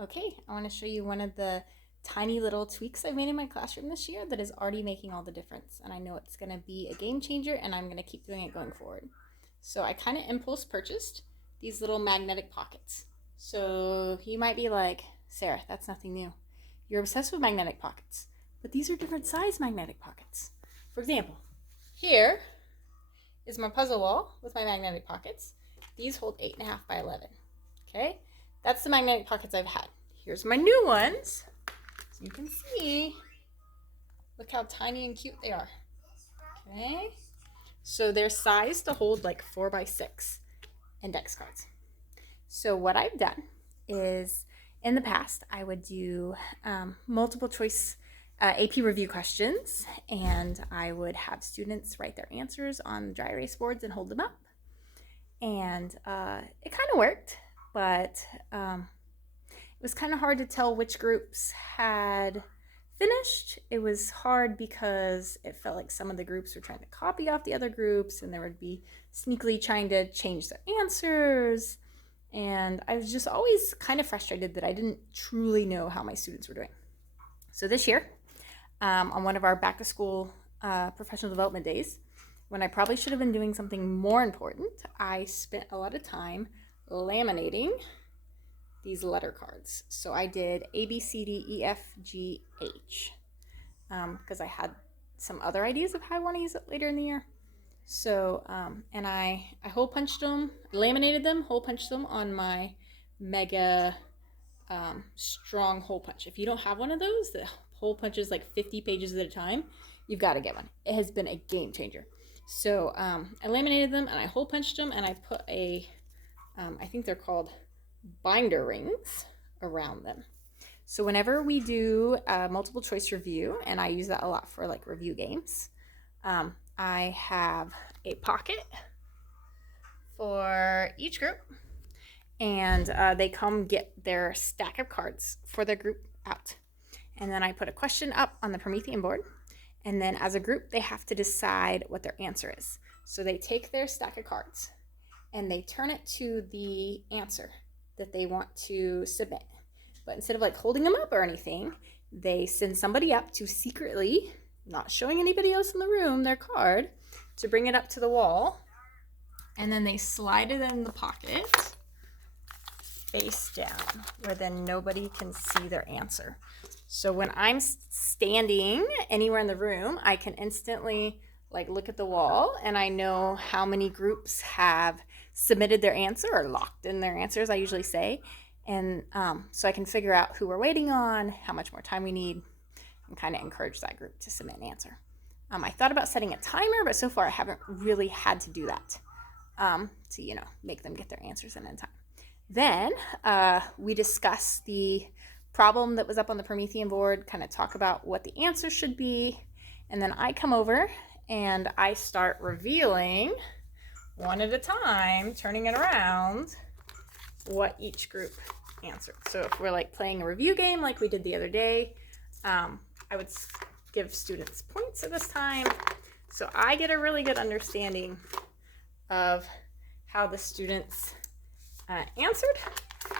Okay, I want to show you one of the tiny little tweaks I've made in my classroom this year that is already making all the difference. And I know it's going to be a game changer and I'm going to keep doing it going forward. So I kind of impulse purchased these little magnetic pockets. So you might be like, Sarah, that's nothing new. You're obsessed with magnetic pockets. But these are different size magnetic pockets. For example, here is my puzzle wall with my magnetic pockets. These hold 8.5 by 11. Okay, that's the magnetic pockets I've had. Here's my new ones. So you can see, look how tiny and cute they are. Okay, so they're sized to hold like 4 by 6 index cards. So what I've done is, in the past, I would do multiple choice AP review questions, and I would have students write their answers on dry erase boards and hold them up. And it kind of worked, but it was kind of hard to tell which groups had finished. It was hard because it felt like some of the groups were trying to copy off the other groups, and there would be sneakily trying to change their answers. And I was just always kind of frustrated that I didn't truly know how my students were doing. So this year, on one of our back to school professional development days, when I probably should have been doing something more important, I spent a lot of time laminating these letter cards. So I did A, B, C, D, E, F, G, H, because I had some other ideas of how I want to use it later in the year. So, and I hole punched them, laminated them, hole punched them on my mega strong hole punch. If you don't have one of those that hole punches like 50 pages at a time, you've got to get one. It has been a game changer. So I laminated them and I hole punched them, and I put I think they're called binder rings around them. So whenever we do a multiple choice review, and I use that a lot for like review games, I have a pocket for each group, and they come get their stack of cards for their group out. And then I put a question up on the Promethean board, and then as a group, they have to decide what their answer is. So they take their stack of cards and they turn it to the answer that they want to submit. But instead of like holding them up or anything, they send somebody up to secretly, not showing anybody else in the room, their card, to bring it up to the wall. And then they slide it in the pocket face down, where then nobody can see their answer. So when I'm standing anywhere in the room, I can instantly like look at the wall, and I know how many groups have submitted their answer or locked in their answers, I usually say. And so I can figure out who we're waiting on, how much more time we need, and kind of encourage that group to submit an answer. I thought about setting a timer, but so far I haven't really had to do that to, make them get their answers in time. Then we discuss the problem that was up on the Promethean board, kind of talk about what the answer should be, and then I come over and I start revealing one at a time, turning it around, what each group answered. So if we're like playing a review game like we did the other day, I would give students points at this time, so I get a really good understanding of how the students answered.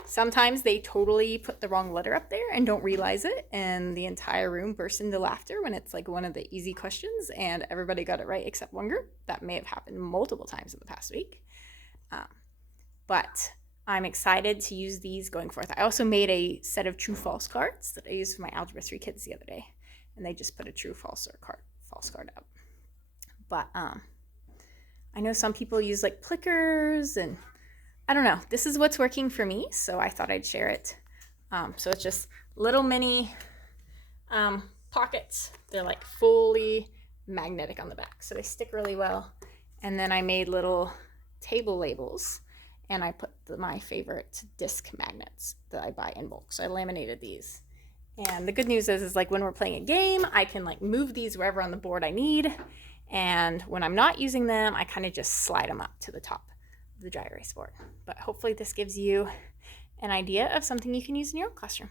Sometimes they totally put the wrong letter up there and don't realize it, and the entire room bursts into laughter when it's like one of the easy questions and everybody got it right except one group. That may have happened multiple times in the past week. But I'm excited to use these going forth. I also made a set of true-false cards that I used for my Algebra 3 kids the other day, and they just put a true-false card up. But I know some people use like plickers, and I don't know. This is what's working for me, so I thought I'd share it. So it's just little mini pockets. They're like fully magnetic on the back, so they stick really well. And then I made little table labels, and I put my favorite disc magnets that I buy in bulk. So I laminated these. And the good news is like when we're playing a game, I can like move these wherever on the board I need. And when I'm not using them, I kind of just slide them up to the top of the dry erase board. But hopefully this gives you an idea of something you can use in your classroom.